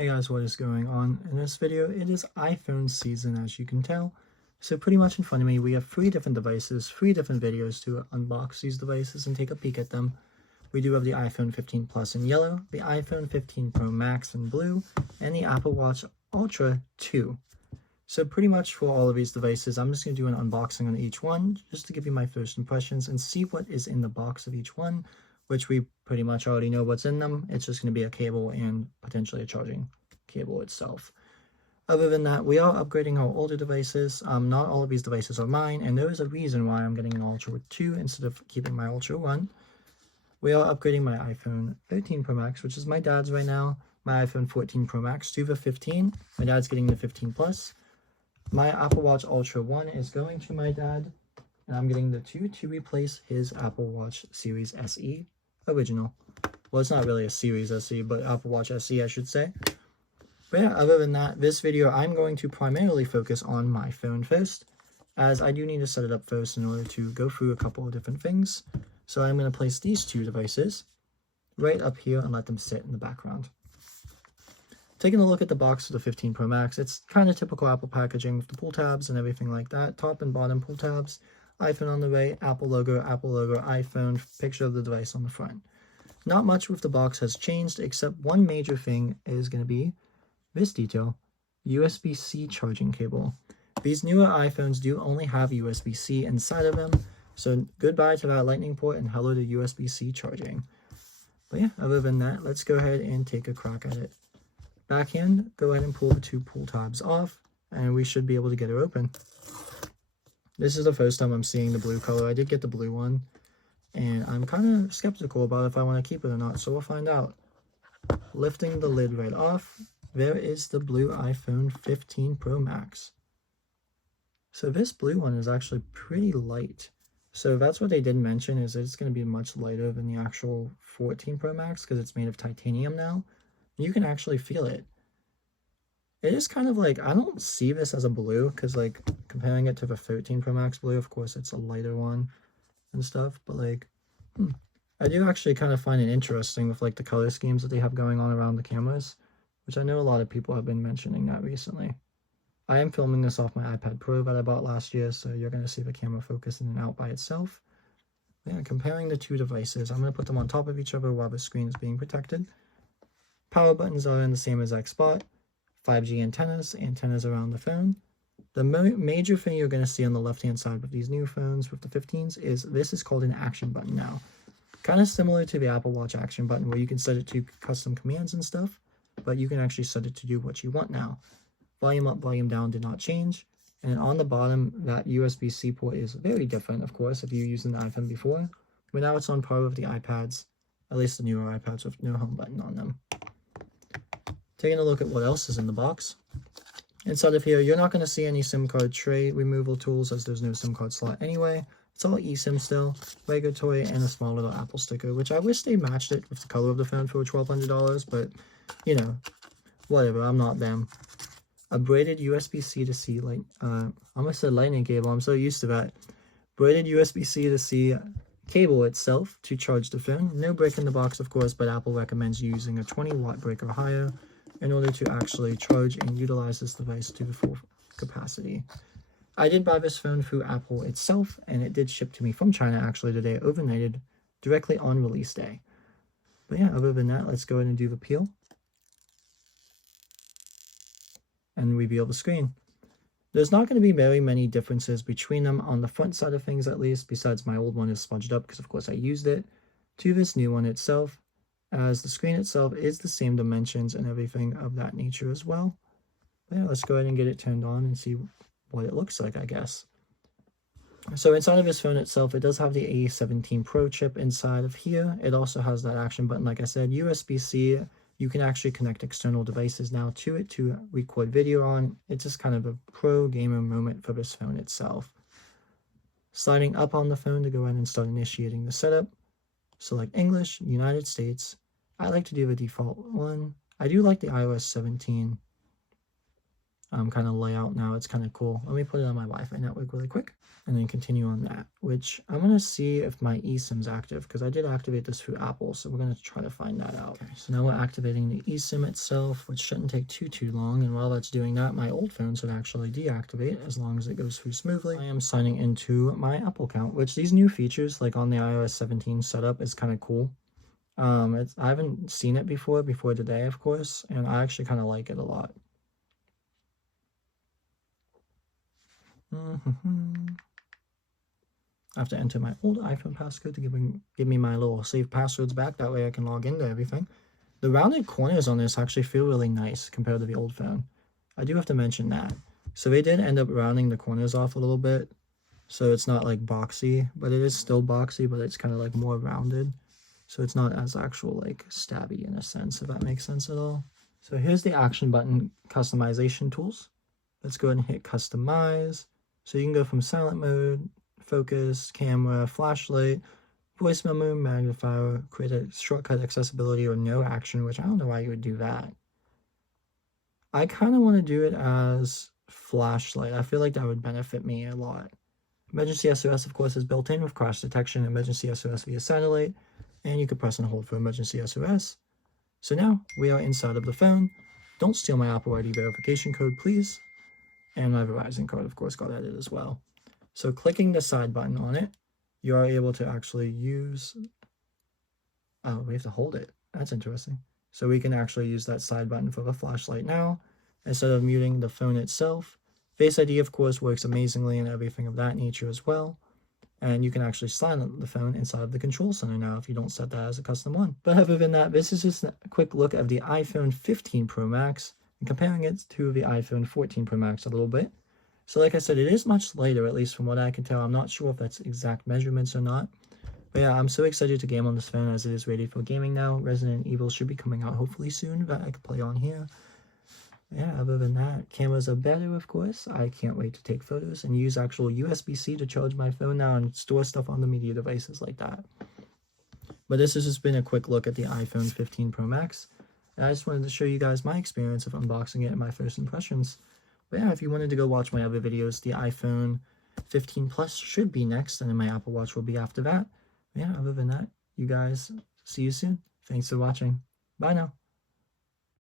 Hey guys, what is going on? In this video, it is iPhone season, as you can tell. So pretty much in front of me, we have 3 different devices, 3 different videos to unbox these devices and take a peek at them. We do have the iPhone 15 Plus in yellow, the iPhone 15 Pro Max in blue, and the Apple Watch Ultra 2. So pretty much for all of these devices, I'm just going to do an unboxing on each one, just to give you my first impressions and see what is in the box of each one, which we pretty much already know what's in them. It's just going to be a cable and potentially a charging cable itself. Other than that, we are upgrading our older devices. Not all of these devices are mine, and there is a reason why I'm getting an Ultra 2 instead of keeping my Ultra 1. We are upgrading my iPhone 13 Pro Max, which is my dad's right now, my iPhone 14 Pro Max to the 15. My dad's getting the 15 Plus. My Apple Watch Ultra 1 is going to my dad, and I'm getting the 2 to replace his Apple Watch Series SE original. Well, it's not really a Series SE, but Apple Watch SE, I should say. But yeah, other than that, this video, I'm going to primarily focus on my phone first, as I do need to set it up first in order to go through a couple of different things. So I'm going to place these 2 devices right up here and let them sit in the background. Taking a look at the box of the 15 Pro Max, it's kind of typical Apple packaging with the pull tabs and everything like that. Top and bottom pull tabs, iPhone on the right, Apple logo, iPhone, picture of the device on the front. Not much with the box has changed, except one major thing is going to be this detail, USB-C charging cable. These newer iPhones do only have USB-C inside of them, so goodbye to that lightning port and hello to USB-C charging. But yeah, other than that, let's go ahead and take a crack at it. Backhand, go ahead and pull the 2 pull tabs off, and we should be able to get her open. This is the first time I'm seeing the blue color. I did get the blue one, and I'm kind of skeptical about if I want to keep it or not, so we'll find out. Lifting the lid right off, there is the blue iPhone 15 Pro Max. So this blue one is actually pretty light. So that's what they did mention, is that it's going to be much lighter than the actual 14 Pro Max because it's made of titanium now. You can actually feel it. It is kind of like, I don't see this as a blue because like comparing it to the 13 Pro Max blue, of course it's a lighter one and stuff, but like, I do actually kind of find it interesting with like the color schemes that they have going on around the cameras, which I know a lot of people have been mentioning that recently. I am filming this off my iPad Pro that I bought last year, so you're going to see the camera focus in and out by itself. Yeah, comparing the 2 devices, I'm going to put them on top of each other while the screen is being protected. Power buttons are in the same exact spot. 5G antennas around the phone. The major thing you're going to see on the left-hand side with these new phones, with the 15s, is this is called an action button now. Kind of similar to the Apple Watch action button, where you can set it to custom commands and stuff, but you can actually set it to do what you want now. Volume up, volume down did not change. And on the bottom, that USB-C port is very different, of course, if you used an iPhone before. But now it's on par with the iPads, at least the newer iPads with no home button on them. Taking a look at what else is in the box. Inside of here, you're not going to see any SIM card tray removal tools, as there's no SIM card slot anyway. It's all eSIM still, regulatory, and a small little Apple sticker, which I wish they matched it with the color of the phone for $1,200, but, you know, whatever, I'm not them. A braided USB-C to C, like, I almost said lightning cable, I'm so used to that. Braided USB-C to C cable itself to charge the phone. No brick in the box, of course, but Apple recommends using a 20-watt brick or higher in order to actually charge and utilize this device to the full capacity. I did buy this phone through Apple itself, and it did ship to me from China actually today, overnighted, directly on release day. But yeah, other than that, let's go ahead and do the peel and reveal the screen. There's not going to be very many differences between them on the front side of things, at least, besides my old one is smudged up because of course I used it, to this new one itself, as the screen itself is the same dimensions and everything of that nature as well. But yeah, let's go ahead and get it turned on and see what it looks like, I guess. So inside of this phone itself, it does have the A17 Pro chip inside of here. It also has that action button, like I said, USB-C. You can actually connect external devices now to it to record video on. It's just kind of a pro gamer moment for this phone itself. Sliding up on the phone to go ahead and start initiating the setup. Select English, United States. I like to do the default one. I do like the iOS 17 kind of layout now. It's kind of cool. Let me put it on my Wi-Fi network really quick and then continue on that, which I'm going to see if my eSIM's active because I did activate this through Apple. So we're going to try to find that out. Okay, so now we're activating the eSIM itself, which shouldn't take too long. And while that's doing that, my old phone should actually deactivate as long as it goes through smoothly. I am signing into my Apple account, which these new features like on the iOS 17 setup is kind of cool. I haven't seen it before today, of course, and I actually kind of like it a lot. I have to enter my old iPhone passcode to give me my little saved passwords back. That way I can log into everything. The rounded corners on this actually feel really nice compared to the old phone. I do have to mention that. So they did end up rounding the corners off a little bit. So it's not like boxy, but it is still boxy, but it's kind of like more rounded. So it's not as actual like stabby in a sense, if that makes sense at all. So here's the action button customization tools. Let's go ahead and hit customize. So you can go from silent mode, focus, camera, flashlight, voice memo, magnifier, create a shortcut accessibility or no action, which I don't know why you would do that. I kind of want to do it as flashlight. I feel like that would benefit me a lot. Emergency SOS, of course, is built in with crash detection, emergency SOS via satellite, and you can press and hold for emergency SOS. So now we are inside of the phone. Don't steal my Apple ID verification code, please. And my Verizon card, of course, got added as well. So clicking the side button on it, you are able to actually use... Oh, we have to hold it. That's interesting. So we can actually use that side button for the flashlight now, instead of muting the phone itself. Face ID, of course, works amazingly and everything of that nature as well. And you can actually silent the phone inside of the control center now if you don't set that as a custom one. But other than that, this is just a quick look at the iPhone 15 Pro Max and comparing it to the iPhone 14 Pro Max a little bit. So like I said, it is much lighter, at least from what I can tell. I'm not sure if that's exact measurements or not. But yeah, I'm so excited to game on this phone as it is ready for gaming now. Resident Evil should be coming out hopefully soon that I can play on here. Yeah, other than that, cameras are better, of course. I can't wait to take photos and use actual USB-C to charge my phone now and store stuff on the media devices like that. But this has just been a quick look at the iPhone 15 Pro Max. And I just wanted to show you guys my experience of unboxing it and my first impressions. But yeah, if you wanted to go watch my other videos, the iPhone 15 Plus should be next, and then my Apple Watch will be after that. But yeah, other than that, you guys, see you soon. Thanks for watching. Bye now.